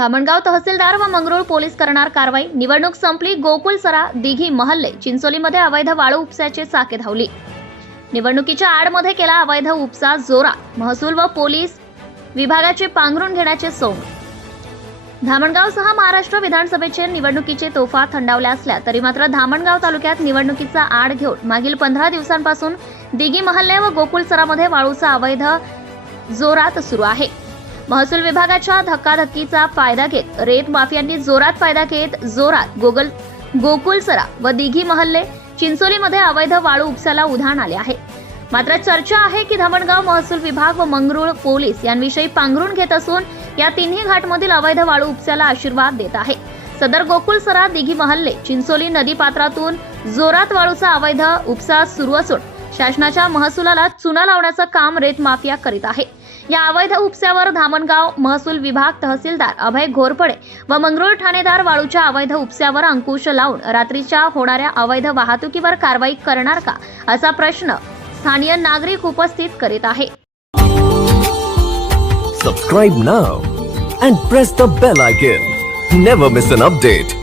धामणगाव तहसीलदार व मंगरुळ पोलीस करणार कारवाई. निवडणूक संपली गोकुल सरा दिघी महल्ले. चिंचोलीमध्ये अवैध वाळू उपसाचे चाके धावली. निवडणुकीच्या आडमध्ये केला अवैध उपसा जोरा महसूल व पोलीस विभागाचे पांघरून घेण्याचे सोंग. धामणगावसह महाराष्ट्र विधानसभेचे निवडणुकीचे तोफा थंडावल्या असल्या तरी मात्र धामणगाव तालुक्यात निवडणुकीचा आड घेऊन मागील पंधरा दिवसांपासून दिघी महल्ले व गोकुळसरामध्ये वाळूचा अवैध जोरात सुरू आहे. महसूल विभागाच्या धक्काधक्कीचा फायदा घेत रेत माफियांनी जोरात फायदा घेत जोरात गोगल गोकुलसरा व दिघी महल्ले चिंचोलीमध्ये अवैध वाळू उपसाला उधाण आले आहे. मात्र चर्चा आहे की धामणगाव महसूल विभाग व मंगरुळ पोलीस यांविषयी पांघरून घेत असून या तिन्ही घाटमधील अवैध वाळू उपसाला आशीर्वाद देत आहे. सदर गोकुलसरा दिघी महल्ले चिंचोली नदीपात्रातून जोरात वाळूचा अवैध उपसा सुरू असून शासनाच्या महसुलाला चुना लावण्याचं काम रेत माफिया करीत आहे. या अवैध उपस्यावर धामणगाव महसूल विभाग तहसीलदार अभय घोरपडे व मंगरुळ ठाणेदार वाळूच्या अवैध उपस्यावर अंकुश लावून रात्रीच्या होणाऱ्या अवैध वाहतुकीवर कारवाई करणार का असा प्रश्न स्थानीय नागरिक उपस्थित करीत आहे. Subscribe now and press the bell icon never miss an update